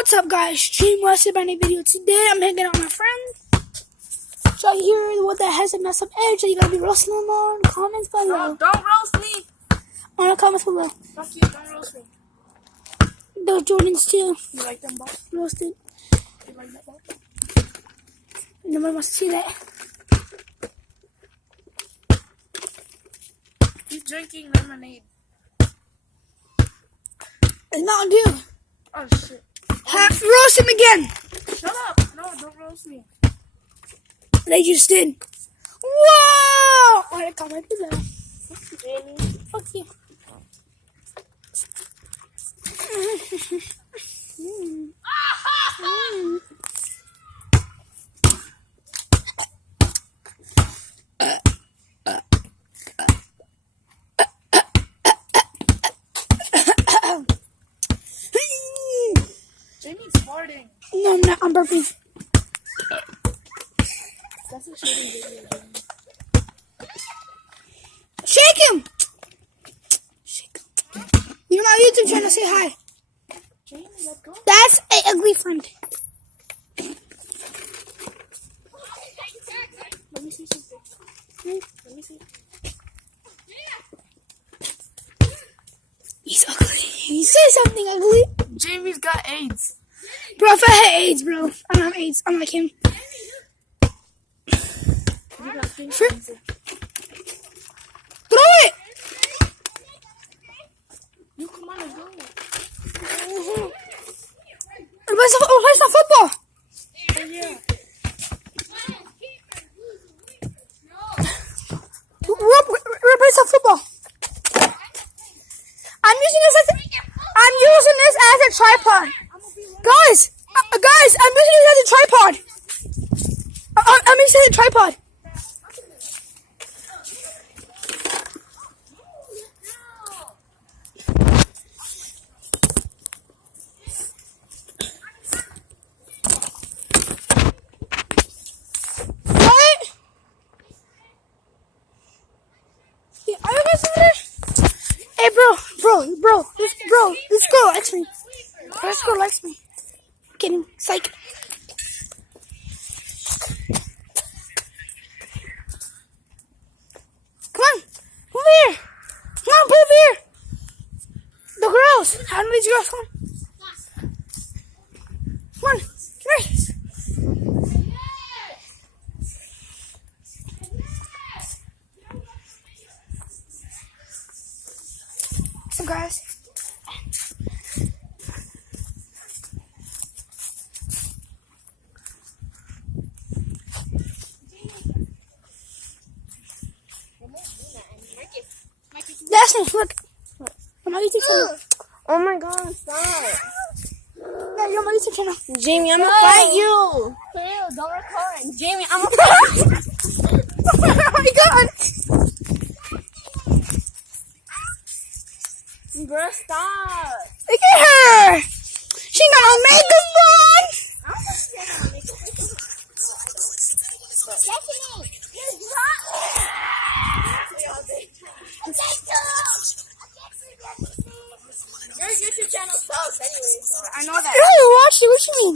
What's up, guys? Stream Wested by video. Today I'm hanging out with my friend. So here, what that has a mess up edge that you gotta be roasting them on. Comments below. No, don't roast me. On the comments below. Fuck you, don't roast me. Those Jordans too. You like them, boss? Roasted. You like that, boss? Nobody wants to see that. He's drinking lemonade. It's Mountain Dew. Oh, shit. Roast him again. Shut up. No, don't roast me. They just did. Whoa! On the comment below. Jamie. Fuck you. Jamie's farting. No, I'm not. I'm burping. That's a shitty video, Jamie. Shake him! Shake him. You're on my YouTube channel. Say hi. Jamie, let go. That's an ugly friend. Let me see something. Let me see. He's ugly. He said something ugly. Jamie's got AIDS. Bro, if I had AIDS, bro. I don't have AIDS. I'm like him. You got skin Sure. cancer. Throw it! You come on and go. Where's the football? Oh, yeah. Where's the football? I'm using this as a tripod. Guys, I'm using this as a tripod. I'm using it as a tripod. What? Yeah, are you guys over there? Hey, bro, this girl likes me. This girl likes me. Kidding, psych. Come on, over here. Come on, over here. The girls. How many girls? Come on. Come on, come here. Some guys. That's it. Look. On my YouTube channel. Oh my god, stop. Yeah, you're on my YouTube channel. Jamie, I'm gonna fight you. Ew, don't record. Jamie, I'm gonna fight you. Oh my god. Bro, stop. Look at her. She got her makeup on. Your YouTube channel sucks anyway, so I know that. I watched it. What you mean?